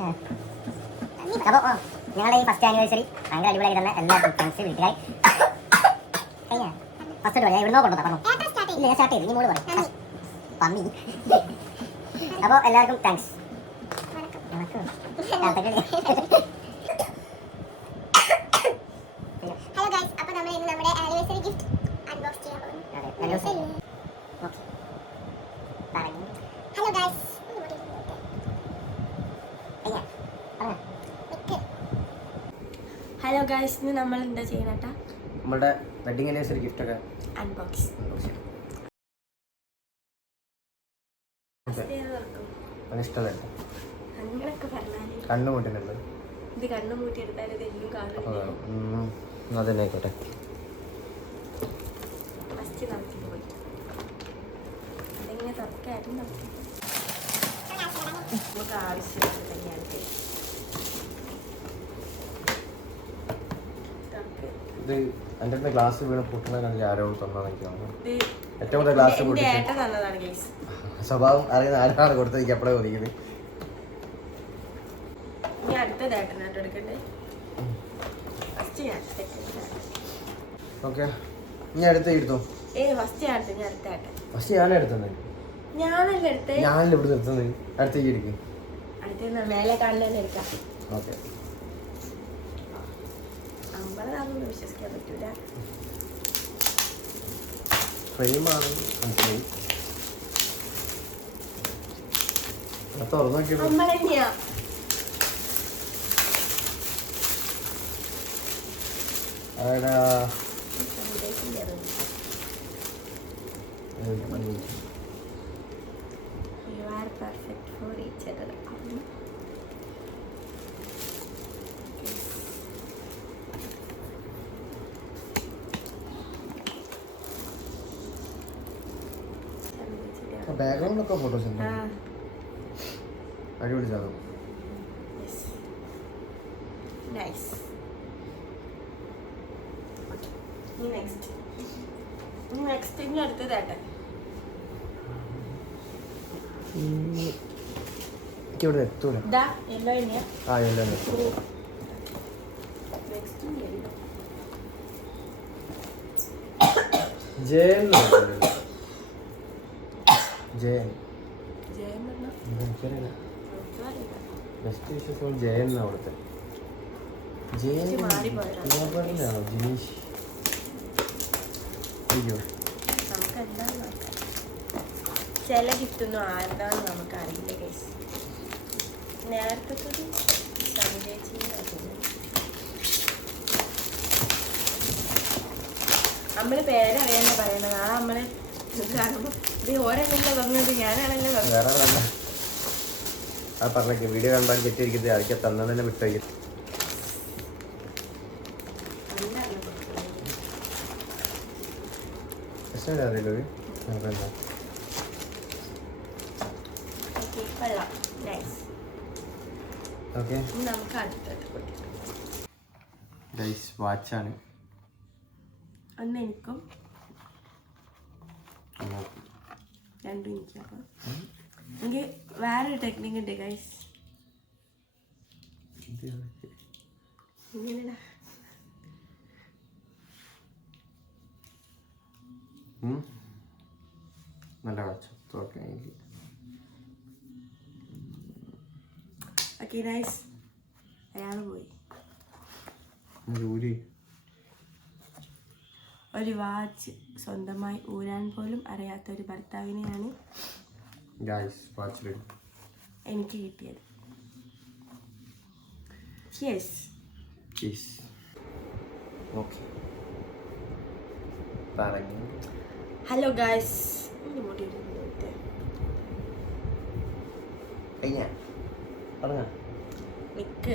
അപ്പോൾ ഞങ്ങളുടെ ഈ ഫസ്റ്റ് ആനിവേഴ്സറി ഭയങ്കര അടിപൊളിയായി തന്നെ എല്ലാവർക്കും ഫ്രണ്ട്സ് വീട്ടുകാർ ഫസ്റ്റ് ഞാൻ ഇവിടുന്ന് കൊണ്ടുവന്നാ പറഞ്ഞു. ഇല്ല ഞാൻ സ്റ്റാർട്ട് ചെയ്തു. ഈ മോള് പറയും പന്നി. അപ്പോൾ എല്ലാവർക്കും താങ്ക്സ്. ഹലോ ഗൈസ്, അപ്പോൾ നമ്മൾ ഇന്ന് നമ്മുടെ ആനിവേഴ്സറി ഗിഫ്റ്റ് അൺബോക്സ് ചെയ്യാൻ പോകുന്നു. ഹലോ ഗൈസ്, ഹലോ ഗൈസ്, ഇന്ന് നമ്മൾ എന്താ ചെയ്യണട്ടാ? നമ്മുടെ വെഡിങ് ആനിവേഴ്സറി ഗിഫ്റ്റ് ഒക്കെ അൺബോക്സ്. ഇഷ്ടമല്ല അങ്ങനെയൊക്കെ പറഞ്ഞാല് കണ്ണു മുട്ടുന്നുണ്ട്. ഇത് കണ്ണു മൂട്ടി എടുത്താൽ ഇത് എല്ലാം കാണും. അതന്നെ ആയിക്കോട്ടെ. ഫസ്റ്റ് നമുക്ക് പോയി അതെങ്ങനെ തുറക്കായിട്ടും നമുക്ക് ആവശ്യമുള്ളത് തന്നെയാണ്. ഇത് എൻ്റെ അടുത്ത് ഗ്ലാസ് വീണ് പൊട്ടുന്ന ആരോ തന്നാണ് എനിക്ക് തോന്നുന്നത്. ഇത് ഏറ്റവും കൂടുതൽ ഗ്ലാസ് എൻ്റെ ഏട്ടൻ തന്നതാണ് ഗൈസ്. സ്വഭാവം അറിയുന്ന ആരാണ് കൊടുത്തത് എനിക്ക് എപ്പോഴേ ഒതുക്കുന്നത്. ഇനി അടുത്തത് ഏട്ടനായിട്ട് എടുക്കണ്ടേ? ഫസ്റ്റ് ഞാൻ ഓക്കെ, ഇനി അടുത്ത് എടുത്തോ. ഫസ്റ്റ് ഞാൻ എടുത്തു. ഞാൻ അടുത്ത ഏട്ടൻ. പക്ഷെ ഞാനും എടുത്തത് ഞാനല്ല എടുത്തേ. ഞാനല്ല ഇവിടെ നിർത്തുന്നത്. അടുത്തേക്ക് എടുക്കും. അടുത്ത മേലെ കാണുന്നതന്നെ എടുക്കാം. ഓക്കെ, അമ്പലതാണെന്ന് വിശ്വസിക്കാൻ പറ്റൂല. ഫ്രെയിമാണ് മനസ്സിലായി. തുറന്നു നോക്കിയത് അമ്പലന്നെയാ. ആടാ You are perfect for each other. ബാക്ക്ഗ്രൗണ്ടിലൊക്കെ ഫോട്ടോസ് ഉണ്ട്. അടിപൊളി സാധനം. Nice. Next ഇനി അടുത്തതാട്ടെ. എനിക്ക് ഇവിടെ എത്തൂല. ദാ യെല്ലോ തന്നെയാ. ആ yellow. Next yellow. Jayan Jayan Jayan പറഞ്ഞാ എനിക്കറിയില്ല. എനിക്കറിയില്ല. ബെസ്റ്റ് വിഷസ് ജയൻ എന്നാ അവിടുത്തെ. ജയൻ ാണോ ജിനീഷ്? അയ്യോ, നമുക്കെന്താണ് നോക്കാം. ചില ഗിഫ്റ്റൊന്നും ആരുതാന്ന് നമുക്ക് അറിയില്ല ഗൈസ്. നേരത്തെ നമ്മള് പേരറിയാണ്ട് പറയുന്നത്. ആ നമ്മള് കാണുമ്പോ ഇത് ഓരെണ്ണല്ലോ തന്നത്, ഞാനാണല്ലോ തന്നത്. വേറെ ആ പറഞ്ഞ വീഡിയോ കണ്ടാൽ തെറ്റിയിരിക്കുന്നത് ആയിരിക്കും തന്നെ തന്നെ വിട്ടു. അറിയില്ലോ. ഓക്കെ, നമുക്ക് അടുത്തത് വാച്ചാണ്. ഒന്ന് എനിക്കും രണ്ടും എനിക്കും. അപ്പം എനിക്ക് വേറൊരു ടെക്നിക്ക് ഉണ്ട് ഗൈസ്. ഇങ്ങനെയാ നല്ല വാച്ച്. ഓക്കെ ഓക്കെ ഗൈസ്, അയാൾ പോയി. ഒരു വാച്ച് സ്വന്തമായി ഊരാൻ പോലും അറിയാത്ത ഒരു ഭർത്താവിനെയാണ് എനിക്ക് കിട്ടിയത്. ഹലോ ഗൈസ്, നിക്ക്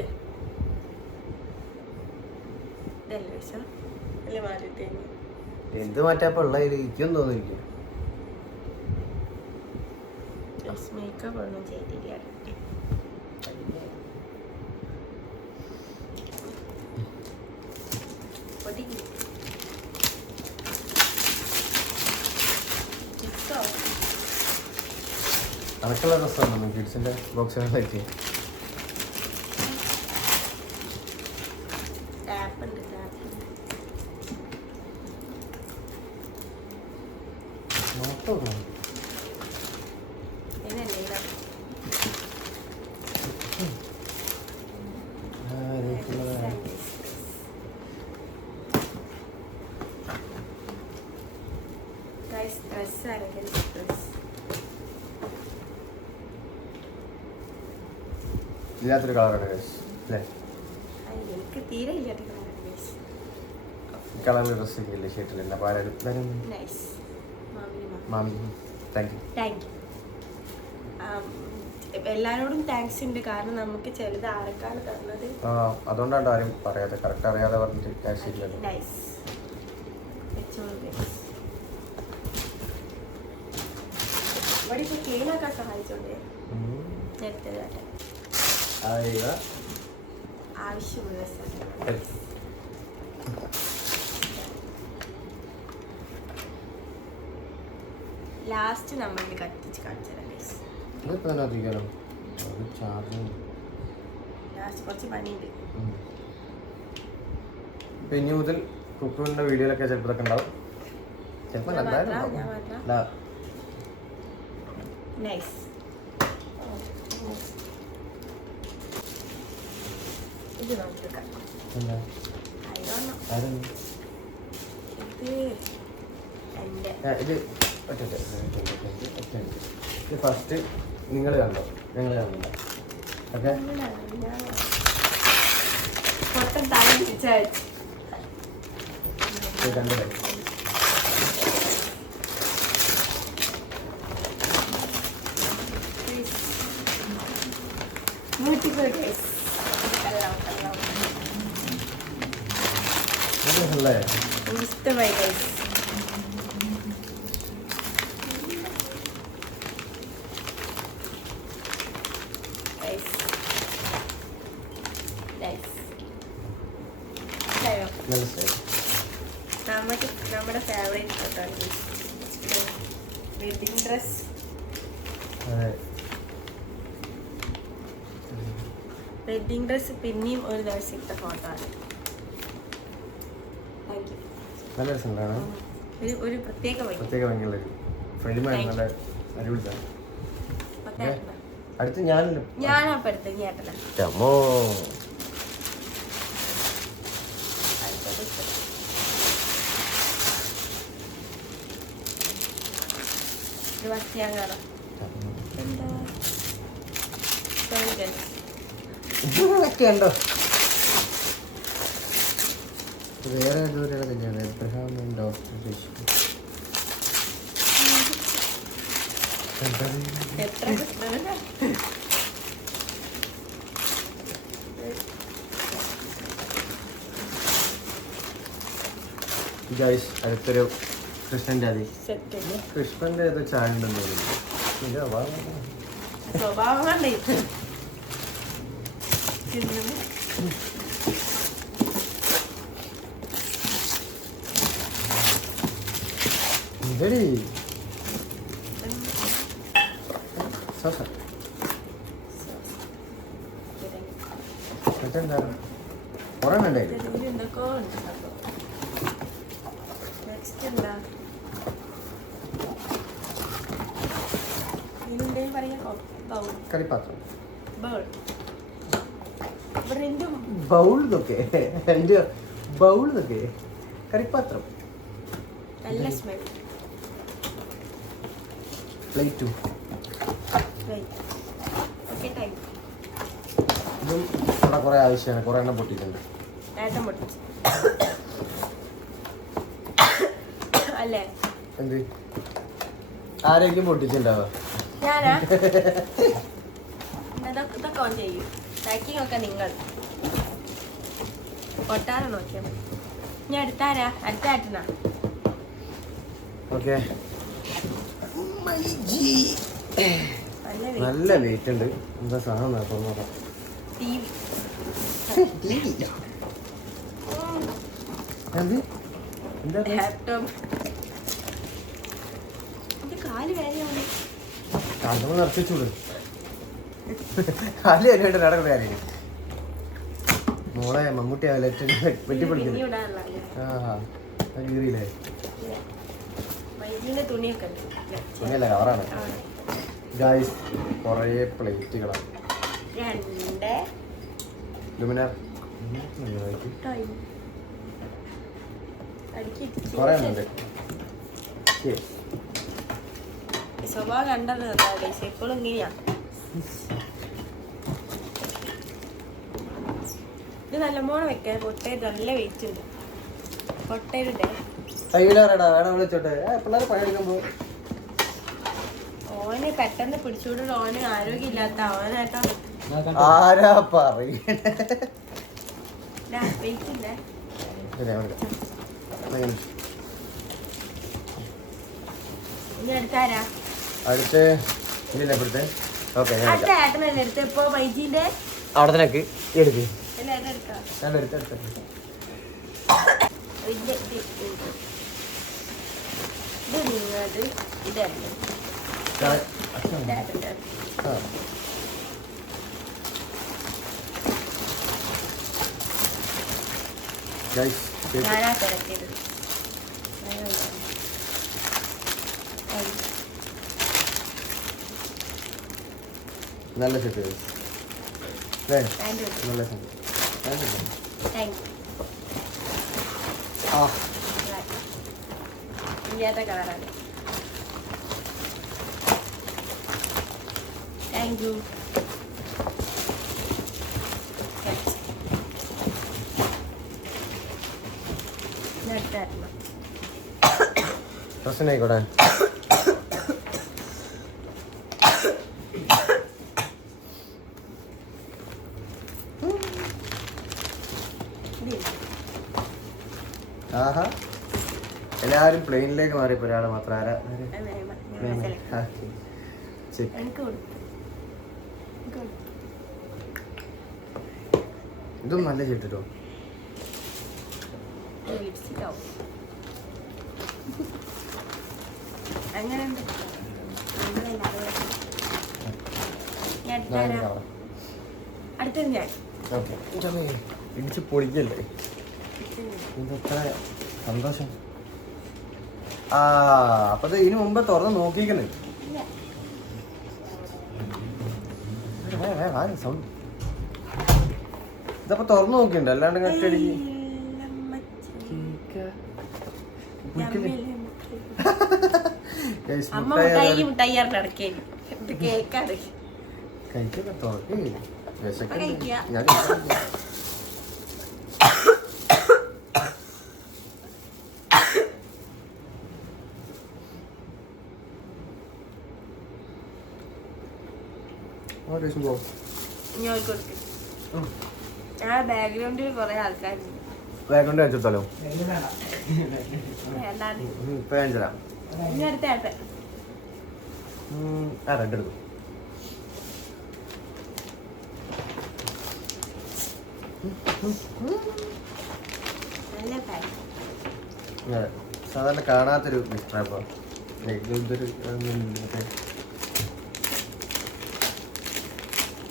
ഇതല്ലേ മാറിയിട്ട് എന്ത് മാറ്റാപ്പ ഉള്ള ഇരിക്കും തോന്നിരിക്കും. മേക്കപ്പ് ഒന്നും ചെയ്തില്ല. അനക്കുള്ള ഡ്രസ്സാണ് കിഡ്സിന്റെ ബോക്സുകളിലേക്ക്. ടാപ്പ് ഉണ്ട് ടാപ്പ്. ഇതല്ലേ ഇതാ. Guys, dress ആണെങ്കിൽ dress. ഇല്ലാത്തൊരു കളറാണ് അല്ലേ? എനിക്ക് തീരെ ഇല്ലാത്ത കളറാണ് guys. കളറിൽ ഡ്രസ്സ് ഇല്ലേ ഷർട്ടിൽ അപ്പോൾ ആരും Nice. മാമി താങ്ക് യു. Thank you. എല്ലാവരോടും താങ്ക്സ് ഉണ്ട്. കാരണം നമുക്ക് ചിലത് ആരൊക്കെയാണ് തന്നത്. അതുകൊണ്ടാണ് ആരും പറയാതെ കറക്റ്റ് അറിയാതെ പറഞ്ഞിട്ട് ക്യാഷ് ഇല്ലല്ലോ. നൈസ്. ഇവിടെ ഇപ്പോൾ ക്ലീൻ ആക്കാൻ സഹായിച്ചോണ്ടേ നേരത്തെ ആവശ്യമുള്ള സ്ഥലം. ലാസ്റ്റ് നമ്മളിത് കത്തിച്ച് കാണിച്ചതാണ് ലാസ്റ്റ് കുറച്ച് പണിയുണ്ട്. ഇനി മുതൽ കുക്കുവിൻ്റെ വീഡിയോയിലൊക്കെ ചിലപ്പോൾ ഉണ്ടാവും. ചിലപ്പോൾ നൈസ്. ഇത് നമുക്ക് ഇത് ഫസ്റ്റ് നിങ്ങൾ കണ്ടോ? ഞങ്ങൾ കണ്ടോ? ഓക്കെ മൊത്തം തല തിരിച്ചയച്ചു കണ്ടല്ലേ? Beautiful guys. ഇഷ്ടമായി ഗൈസ്. നമ്മുടെ favourite photo wedding dress. Wedding dress പിന്നെയും ഒരു ദിവസം ഇട്ട ഫോട്ടോ ആണ്. Thank you. നല്ല രസമുണ്ടാണ്. ഒരു പ്രത്യേക ഭംഗിയുള്ള ഫ്രെയിമാണ്. നല്ല അടിപൊളിയാണ്. അടുത്ത് ഞാനപ്പം എടുത്ത് ചേട്ടന കാണാം. എന്താ ഉണ്ടോ? വേറെ ദൂരെയുള്ള കല്യാണം എബ്രഹാം എത്ര അടുത്തൊരു കൃഷ്ണൻ്റെ അതി സെറ്റ് കൃഷ്ണന്റെ ഏതോ ചാനലുണ്ടെന്ന് സ്വഭാവം കണ്ടേ. മറ്റെന്താ കുറേ വേണ്ടേ? എന്തൊക്കെയോ ഉണ്ട്. നെക്സ്റ്റ് എന്താ ഇതിനെന്തേലും പറയാ? കളിപ്പാത്രം ബൗൾ ബൗൾ ഇതൊക്കെ കളിപ്പാത്രം. നല്ല സ്മെൽ. പ്ലേറ്റും ഓക്കെ ടൈം. ഇതും ഇവിടെ കുറേ ആവശ്യമാണ്. കുറേ എണ്ണം പൊട്ടിയിട്ടുണ്ട്. ഏട്ടൻ പൊട്ടിച്ചു അല്ലേ? എന്ത് ആരെങ്കിലും പൊട്ടിച്ചിട്ടുണ്ടാവുക? ഞാനാ? ഇതൊക്കെ ഓൺ ചെയ്യും. പാക്കിംഗ് ഒക്കെ നിങ്ങൾ പൊട്ടാറോ നോക്കിയാൽ മതി. ഞാൻ അടുത്താരാ? അടുത്ത ആട്ടിനാ. ഓക്കെ നല്ല വെയിറ്റ് ഉണ്ട്. എന്താ സാധനം? ലാപ്ടോപ്പ്. കാല് വേദനയാണ്. കാലം നിറച്ചൂട്. കാല് വേദനയായിട്ട് നടക്കുന്ന കാര്യം. മോളെ മമ്മൂട്ടി വെട്ടിപ്പിടിക്കുന്നു. പിന്നി ഇടാനുള്ള ആ കീറിയില്ലേ? മൈജീന്റെ തുണിയൊക്കെ ഉണ്ട്. തുണിയല്ല കവറാണ്. ഗായ്സ് കുറേ പ്ലേറ്റുകളാണ്. 2 ലുമിനാർ ടൈം കുറേ ഉണ്ട്. സ്വഭാവം കണ്ടത് ഇപ്പോഴും ഇങ്ങനെയാ. ഇത് നല്ലപോലെ വെക്കാൻ. പൊട്ടേറ്റ് നല്ല വെയിറ്റ് ഉണ്ട്. പൊട്ടേറ്റ് കയ്യിലേറെടാ വേണം വിളിച്ചോട്ടെ. പിള്ളേർ പണിയെടുക്കുമ്പോ ഓന് പെട്ടെന്ന് പിടിച്ചുകൊണ്ട് ഓന് ആരോഗ്യമില്ലാത്ത ഓനാട്ടോ ആരാ പറയണേ? വെയിറ്റ് ഇല്ലേ? ഇനി അടുത്താരാ? അടുത്ത് ഇല്ല ഇവിടുത്തെ. ഓക്കെ അടുത്ത ഏട്ടനല്ലേ എടുത്ത് ഇപ്പൊ മൈജീന്റെ അവിടെ തന്നെ എടുക്ക്. എല്ലാവരും എടുക്കാം. ഞാൻ എടുത്തെടുത്ത ഇത് നിങ്ങളത് ഇതല്ലേ ഏട്ടൻ്റെ. ഞാനാ തിരക്കിയത്. നല്ല സെറ്റ് നല്ല സെറ്റ്. ആ ഇല്ലാത്ത കളറാണ്. Thank you. പ്രശ്നമായിക്കോട്ടെ. ആഹാ എല്ലാവരും പ്ലെയിനിലേക്ക് മാറിയപ്പോ ഒരാൾ മാത്രം. ആരാ? ഇതും നല്ല ചെയ്തിട്ടോ. അടുത്തത് ഞാൻ. ഇടിച്ച് പൊളിക്കല്ലേ? ഇതത്ര സന്തോഷം. ആ അപ്പൊ ഇതിനു മുമ്പ് തുറന്ന് നോക്കിക്കണേ. സൗണ്ട് ഇതപ്പൊ തുറന്നു നോക്കിണ്ട് അല്ലാണ്ട് കട്ടടിക്ക്. കഴിക്കൊക്കെ തുറക്കേ ഞാൻ ബാക്ക്ഗ്രൗണ്ടിൽ കൊറേ ആൾക്കാരുണ്ട്. ബാക്ക്ഗ്രൗണ്ട് വെച്ചെടുത്താലോ? ഇപ്പൊ ഞാൻ തരാം. ഇനി അടുത്ത ഏട്ടൻ. ആ റെഡ് എടുത്തു. നല്ല പാക്ക്. സാധാരണ കാണാത്തൊരു മിസ്റ്ററാപ്പോ. ഇതൊരു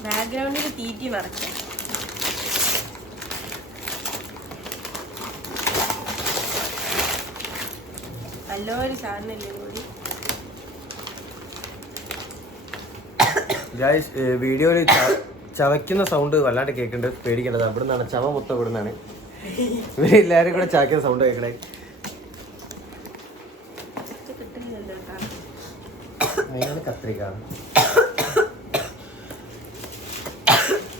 ബാക്ക്ഗ്രൗണ്ടിൽ തീറ്റി നിറയ്ക്കാം. നല്ലൊരു സാധനമല്ലേ കൂടി. ഗായ്സ് വീഡിയോയിൽ ചവയ്ക്കുന്ന സൗണ്ട് വല്ലാണ്ട് കേൾക്കുന്നുണ്ട്. പേടിക്കേണ്ടത് അവിടെ നിന്നാണ്. ചവ മൊത്തം ഇവിടെ നിന്നാണ്. ഇവരെല്ലാരും കൂടെ ചവയ്ക്കുന്ന സൗണ്ട് കേൾക്കണേ. അതിനാണ് കത്രിക.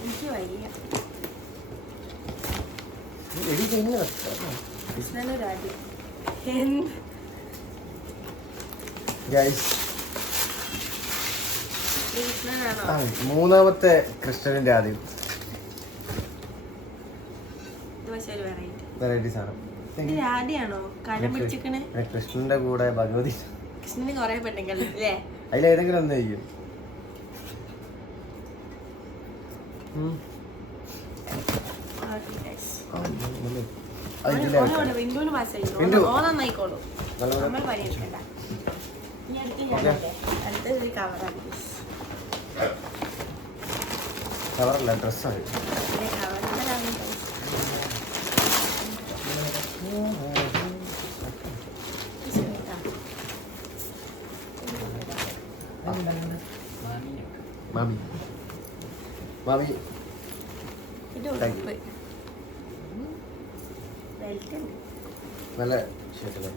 എനിക്ക് വയ്യ. എടി കഴിഞ്ഞ കൃഷ്ണനൊരാദ്യം ഗായ്സ് കൃഷ്ണനാണോ? മൂന്നാമത്തെ കൃഷ്ണന്റെ ആദ്യം വെറൈറ്റി സാധനം. ആദ്യാണോ കലം പിടിച്ചിക്കണേ? കൃഷ്ണന്റെ കൂടെ ഭഗവതി. കൃഷ്ണന് കൊറേ പെണ്ണുങ്ങളില്ലേ? അതിലേതെങ്കിലും ഒന്നായിരിക്കും. കവറല്ല ഡ്രസ്സാണ്. മാമി മാമി ഇത് Thank you. ഉടുപ്പ് ബെൽറ്റ് ഉണ്ട്. നല്ല ഷർട്ടല്ലേ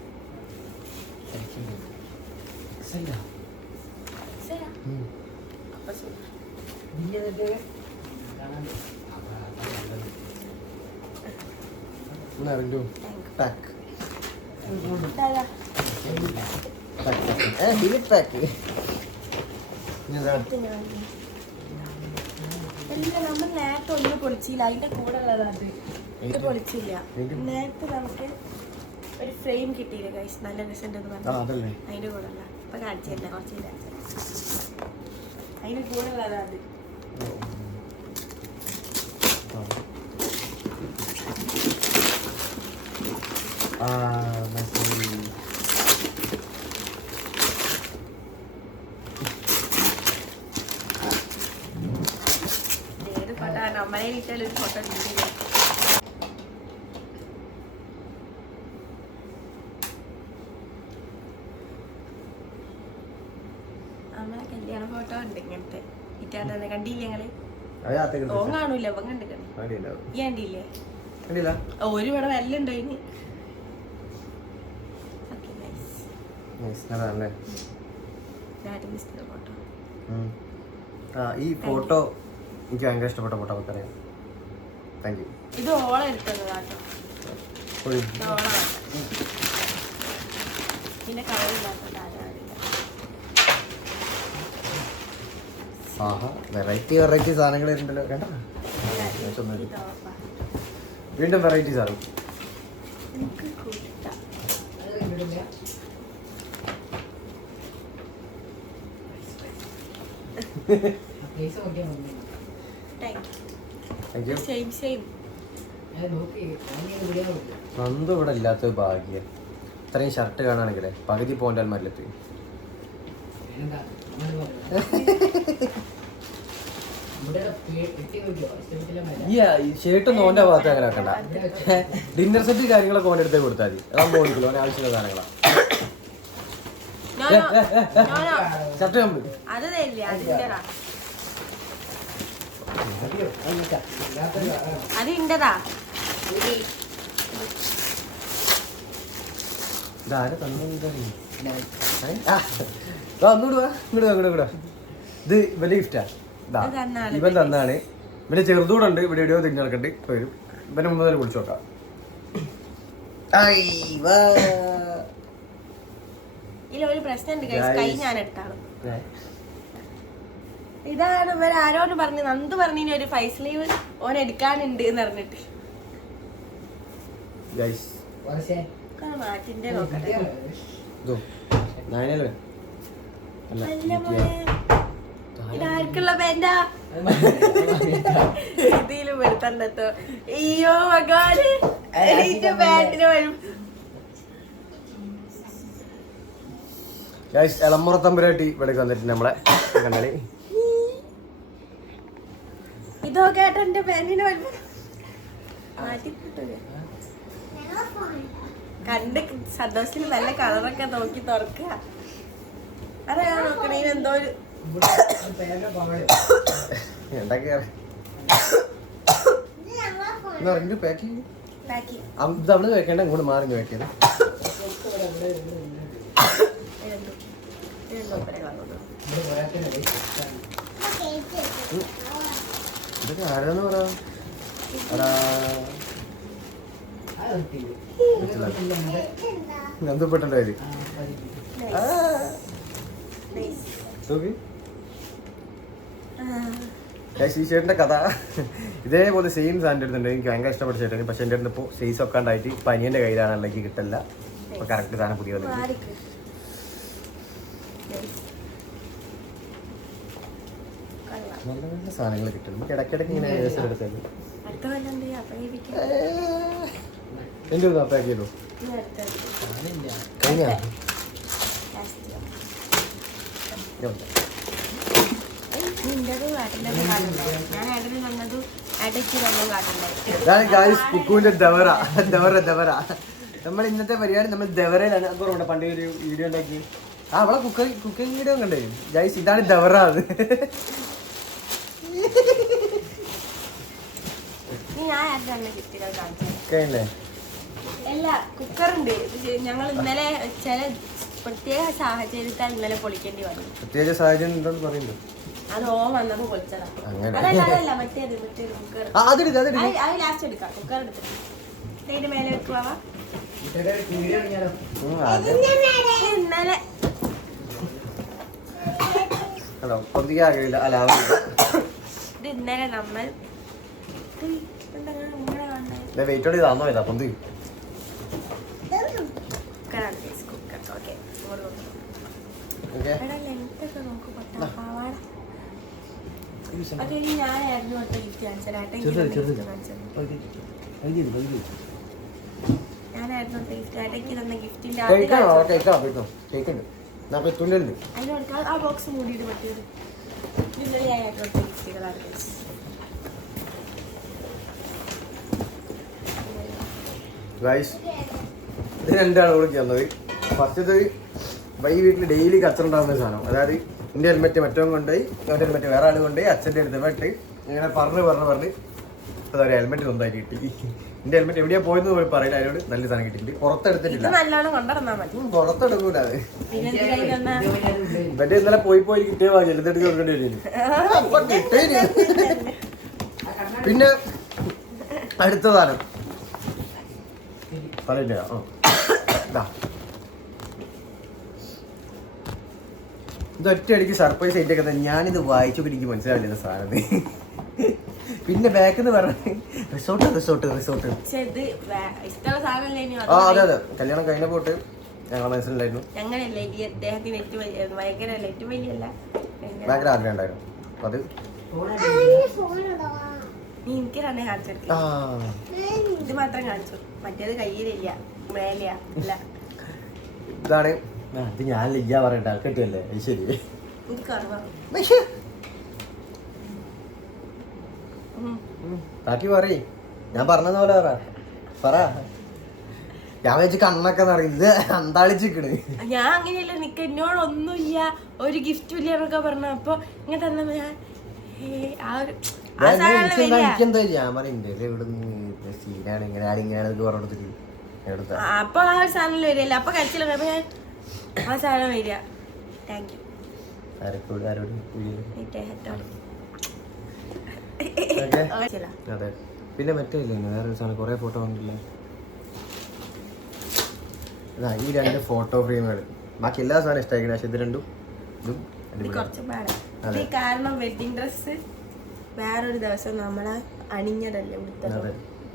ശരിയാ. അപ്പൊ സുഖം. അറിഞ്ഞു പാക്ക് ഇതാ. പാക്ക് എല്ലാം നമ്മൾ നേരത്തെ ഒന്നും പൊളിച്ചില്ല, അതിന്റെ കൂടെ ഉള്ളതാണ് ഇത് പൊളിച്ചില്ല. നേരത്തെ നമുക്ക് ഒരു ഫ്രെയിം കിട്ടിയില്ല ഗൈസ്, നല്ല രസമുണ്ടെന്ന് പറഞ്ഞു. അതല്ലേ അതിന്റെ കൂടെ ഉള്ള ഇപ്പൊ കാണിച്ചില്ല, കുറച്ച് അതിന്റെ കൂടെ ഉള്ളതാണ് അത്. ഏത് ഫോട്ടോ നമ്മളെ കിട്ടിയാൽ ഒരു ഫോട്ടോ കിട്ടിയില്ല. നമ്മളെ കല്യാണ ഫോട്ടോ ഉണ്ട് ഇങ്ങനത്തെ ഇറ്റാതെ കണ്ടില്ലേ ഞങ്ങള്? ഓൻ കാണൂല, അവൻ കണ്ടില്ലേ? ഈ കണ്ടില്ലേ? ഒരു ഇവിടെ വെല്ല ഉണ്ടായിന്. ഫോട്ടോ ഈ ഫോട്ടോ എനിക്ക് ഭയങ്കര ഇഷ്ടപ്പെട്ട ഫോട്ടോ പറയാം. Thank you. ഇത് ഓളം എടുത്തതാട്ടോ. പിന്നെ കളറില്ലാത്ത ആഹാ വെറൈറ്റി വെറൈറ്റി സാധനങ്ങൾ ഉണ്ടല്ലോ. കേട്ടോ വീണ്ടും വെറൈറ്റി സാധനം. എനിക്ക് കൂട്ടാ. Thank you. Same same. Nandu ഇവിടെ ഇല്ലാത്ത ഭാഗ്യം. ഇത്രയും ഷർട്ട് കാണാണെങ്കിലേ പകുതി പോണ്ടാൽ മല്ലത്ത്. ഷർട്ട് ഓന്റെ ഭാഗത്ത് അങ്ങനെ ആക്കണ്ട. ഡിന്നർ സെറ്റ് കാര്യങ്ങളൊക്കെ ഓൻ്റെ അടുത്ത് കൊടുത്താൽ മതി. അതാകുമ്പോൾ ഓടിക്കില്ല, ഓനെ ആവശ്യമുള്ള സാധനങ്ങളാണ്. ഷർട്ട് കമ്പ് അത് തരില്ല, അതിൻ്റെതാ, അത് ഇൻ്റെതാ. ഇതാരെ തന്നൂടാ. ഒന്നുകൂടാ. ഇത് ഇവന്റെ ഗിഫ്റ്റാ. ഇവൻ തന്നാണ്. ഇവന്റെ ചെറുതൂടെ ഉണ്ട് ഇവിടെ എവിടെയോ തിരിഞ്ഞ് നടക്കണ്ട് വരും. ഇവന്റെ മുമ്പ് തന്നെ വിളിച്ചു നോക്കാം. ഇതിലൊരു പ്രശ്നമുണ്ട് ഗൈസ്, കൈ ഞാൻ എടുത്താണ്. ഇതാണ് ഇവർ ആരോന്ന് പറഞ്ഞു, നന്ദു പറഞ്ഞു ഒരു ഫൈസ് ലീവ് ഓൻ എടുക്കാനുണ്ട് എന്ന് പറഞ്ഞിട്ട്. മാറ്റിന്റെ നോക്കട്ടെ. ഇതാർക്കുള്ള പേന്റാ? ഇതിലും വരുത്തണ്ടോ? അയ്യോ മകാന് പാന്റിന് വരും. എളമുറത്തമ്പുരാട്ടി ഇവിടെ വന്നിട്ടുണ്ട് നമ്മളെ കണ്ടാല്. ഇതോ കേട്ടോ എന്റെ പാന്റിന് വരും. മാറ്റി കണ്ട് സന്തോഷത്തിൽ നല്ല കളറൊക്കെ നോക്കി തുറക്കുക. അറിയാ നോക്കണേ എന്തോ ഒരു അവിടെ വെക്കേണ്ട ഇങ്ങോട്ട് മാറി വെക്കരുത്. ഇതൊക്കെ ആരാന്ന് പറയാ നന്ദപ്പെട്ടണ്ടായി. ഈ ഷർട്ടിന്റെ കഥ ഇതേപോലെ സെയിം സാധനം എടുത്തിട്ടുണ്ട്. എനിക്ക് ഭയങ്കര ഇഷ്ടപ്പെട്ട ഷർട്ടാണ്. പക്ഷെ എൻ്റെ അടുത്ത് ഇപ്പോൾ സൈസ് ഒക്കെ ഉണ്ടായിട്ട് പനിയൻ്റെ കയ്യിലാണ്, അല്ലെങ്കിൽ കിട്ടില്ല. ഇപ്പൊ കറക്റ്റ് സാധനം പുതിയ നല്ല നല്ല സാധനങ്ങൾ കിട്ടും. നമുക്ക് ഇടയ്ക്കിടയ്ക്ക് ഇങ്ങനെ എടുത്തത് എന്റെ പാക്ക് ചെയ്തോ കഴിഞ്ഞ കുക്കുവിന്റെ ദവറ ദവറ ദവറ നമ്മൾ ഇന്നത്തെ പരിപാടി നമ്മൾ ദവറയിലാണ് അതുകൊണ്ട് പണ്ട് ഒരു വീഡിയോ ഉണ്ടാക്കി. അവളെ കുക്കിംഗ് വീഡിയോ കണ്ടേ ഗൈസ്. ഇതാണ് ദവറാണ്. എല്ലാ കുക്കറുണ്ട്. ഞങ്ങൾ ഇന്നലെ ചില പ്രത്യേക സാഹചര്യത്താൽ ഇന്നലെ പൊളിക്കേണ്ടി വന്നു. പ്രത്യേക സാഹചര്യം ഉണ്ടെന്ന് പറയുന്നു. അത് ഓൻ വന്നപ്പോ പൊളിച്ചതാ. അതല്ല മറ്റേത് കുക്കർ. അത് ലാസ്റ്റ് എടുക്കാം. കുക്കർ എടുത്തിട്ട് ഇതിന്റെ മേലെ വെക്കുവാ. ഇന്നലെ ഇത് ഇന്നലെ നമ്മൾ ഞാനായിരുന്നു ഗിഫ്റ്റ് തന്ന ഗിഫ്റ്റിന്റെ ആ ബോക്സ് മൂടിയിട്ട് പറ്റിയത് ഇന്നലെ ഞാനായിരുന്നു ഗിഫ്റ്റുകളാണ്. ഇത് രണ്ടാണ് ഇവിടെ വന്നത്. ഫസ്റ്റത് ഈ വീട്ടിൽ ഡെയിലി കച്ചറുണ്ടാകുന്ന സാധനം. അതായത് എൻ്റെ ഹെൽമെറ്റ് മറ്റവൻ കൊണ്ടുപോയി, അവൻ്റെ ഹെൽമെറ്റ് വേറെ ആൾ കൊണ്ടുപോയി, അച്ഛൻ്റെ അടുത്ത് പോയിട്ട് ഇങ്ങനെ പറഞ്ഞ് അതൊരു ഹെൽമെറ്റ് സ്വന്തമായിട്ട് കിട്ടി. എൻ്റെ ഹെൽമെറ്റ് എവിടെയാ പോയെന്ന് പോയി പറയില്ല. അതിനോട് നല്ല സാധനം കിട്ടിയിട്ടുണ്ട്. പുറത്തെടുത്തിട്ടില്ല, പുറത്തെടുക്കൂല. അത് മറ്റേ ഇന്നലെ പോയി കിട്ടിയ എഴുതെടുത്ത് കൊടുക്കേണ്ടി വരും. പിന്നെ അടുത്ത സാധനം പറയില്ല. ഇതൊറ്റയടിക്ക് സർപ്രൈസ് ആയിട്ടൊക്കെ ഞാനിത് വായിച്ചൊക്കെ എനിക്ക് മനസ്സിലാവില്ല സാധനം. പിന്നെ ബാക്ക് എന്ന് പറഞ്ഞ റിസോർട്ട്. അതെ കല്യാണം കഴിഞ്ഞ പോട്ട് ഞങ്ങളെ മനസ്സിലുണ്ടായിരുന്നു. ഭയങ്കര ആഗ്രഹം ഉണ്ടായിരുന്നു. അപ്പൊ അത് ഇത് മാത്രം കാണിച്ചു, മറ്റേത് കയ്യിലില്ല, മേലെയാ. ഇതാണ്. ഇത് ഞാനില്ല പറയണ്ട, കിട്ടിയല്ലേ? ശരി. ബാക്കി പറയ്. ഞാൻ പറഞ്ഞ പോലെ പറ. ഞാൻ വെച്ച് കണ്ണൊക്കെ നിറയും. ഇത് അന്താളിച്ചിക്കണ്. ഞാൻ അങ്ങനെയല്ല നിക്ക, എന്നോടൊന്നുമില്ല, ഒരു ഗിഫ്റ്റും ഇല്ല എന്നൊക്കെ പറഞ്ഞു. അപ്പൊ ഇങ്ങനെ തന്നെ ഞാൻ എനിക്കെന്താ ഞാൻ പറയണ്ടേ ഇവിടുന്ന് സീനാണ് ഇങ്ങനെയാണ് പറഞ്ഞിട്ട് അപ്പൊ ആ ഒരു സാധനം വരില്ല. അപ്പൊ കഴിച്ചില്ല. അപ്പൊ ഞാൻ ആ സാധനം വരിക. Thank you. അതെ. പിന്നെ മറ്റേ വേറെ സാധനം കുറെ ഫോട്ടോ വന്നില്ല. ഈ രണ്ട് ഫോട്ടോ ഫ്രെയിമുകൾ. ബാക്കി എല്ലാ സാധനം ഇഷ്ടമായിരിക്കും. പക്ഷെ ഇത് രണ്ടും കുറച്ച് പാടാ. കാരണം വെഡിങ് ഡ്രസ് വേറൊരു ദിവസം നമ്മളെ അണിഞ്ഞതല്ലേ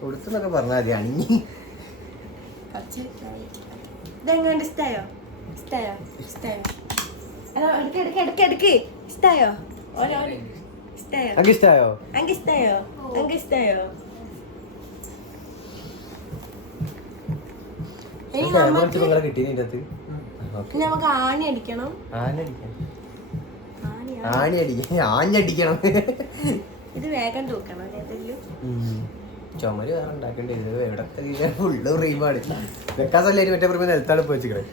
ഉടുത്തെന്നൊക്കെ പറഞ്ഞാൽ മതി. അണിഞ്ഞ് ഇതെങ്ങനെ ഇഷ്ടായോ? നമുക്ക് ആഞ്ഞടിക്കണം. ഇത് വേഗം തൂക്കണം. ചുമര് വേറെ ഉണ്ടാക്കേണ്ടി എവിടെ ഫുള്ള് റീമാണ്. വെക്കാസല്ലേ മറ്റേ പറയുമ്പോൾ നിലത്താണ് വെച്ചിക്കണേ.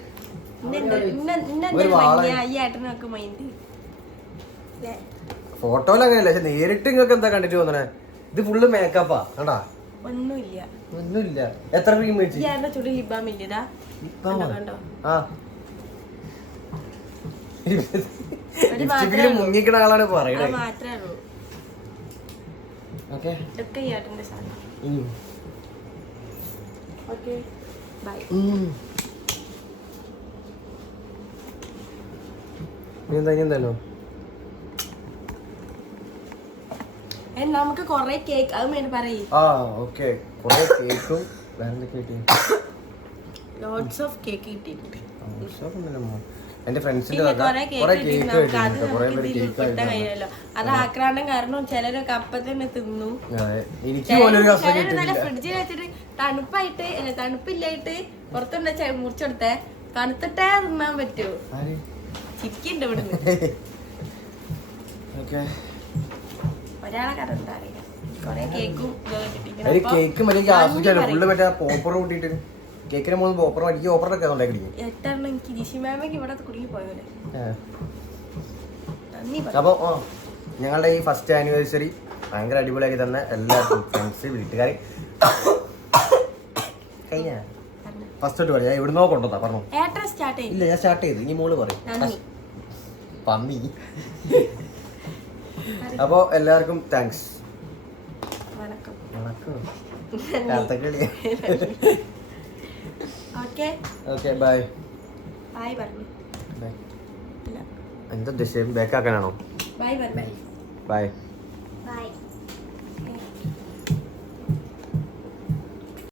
ഫോട്ടോയിൽ അങ്ങനെയല്ല, പക്ഷെ നേരിട്ട് നിങ്ങൾക്ക് എന്താ കണ്ടിട്ട് തോന്നണേ? ഇത് ഫുള്ള് മേക്കപ്പാ കണ്ടാ? ഒന്നുമില്ല. എത്ര ക്രീം വെച്ച് മുങ്ങിക്കണ ആളാണ് പറയണേ. എന്തായാലും നമുക്ക് കൊറേ കേക്ക് അത് വേണ്ടി പറയും. കേക്കും ലോട്ട്സ് ഓഫ് കേക്ക് കിട്ടിയിട്ടുണ്ട്. എന്റെ ഫ്രണ്ട്സിന്റെ അത് ആക്രാന്തം കാരണം ചിലരൊക്കെ അപ്പൊ തന്നെ തിന്നു. നല്ല ഫ്രിഡ്ജിൽ വെച്ചിട്ട് തണുപ്പായിട്ട് തണുപ്പില്ലായിട്ട് പുറത്തുണ്ട മുറിച്ചെടുത്തേ തണുത്തിട്ടേ തിന്നാൻ പറ്റൂ. ചിരിക്കുണ്ട് ഇവിടുന്ന്. ഒരാളെ കഥ എന്താ അറിയില്ല. കൊറേ കേക്കും കേക്ക് കേക്കിന് പോകുമ്പോൾ ഓപ്പർ അടിക്കും, ഓപ്പറൊക്കെ ഉണ്ടാക്കി അടിക്കും. എട്ടെണ്ണം എനിക്ക് ജിഷി മാമയ്ക്ക് ഇവിടെ കുടുങ്ങി പോയോലെ. നന്ദി പറ. അപ്പോൾ ഞങ്ങളുടെ ഈ ഫസ്റ്റ് ആനിവേഴ്സറി ഭയങ്കര അടിപൊളിയാക്കി തന്നെ എല്ലാവർക്കും ഫ്രണ്ട്സ് വീട്ടുകാർ കഴിഞ്ഞ ഫസ്റ്റ് തൊട്ട് പറയാം. എവിടുന്നോ കൊണ്ടുവന്നാ പറഞ്ഞു. ഏട്ടൻ സ്റ്റാർട്ട് ചെയ്യും. ഇല്ല, ഞാൻ സ്റ്റാർട്ട് ചെയ്തു. ഇനി മോള് പറയും. നന്ദി. പന്നി. അപ്പോൾ എല്ലാവർക്കും താങ്ക്സ്. വണക്കം. Okay bye. ബൈ പറഞ്ഞു. എന്താ ഉദ്ദേശം? ബാക്കാക്കാനാണോ? ബൈ പറഞ്ഞു. ബൈ. ബൈ.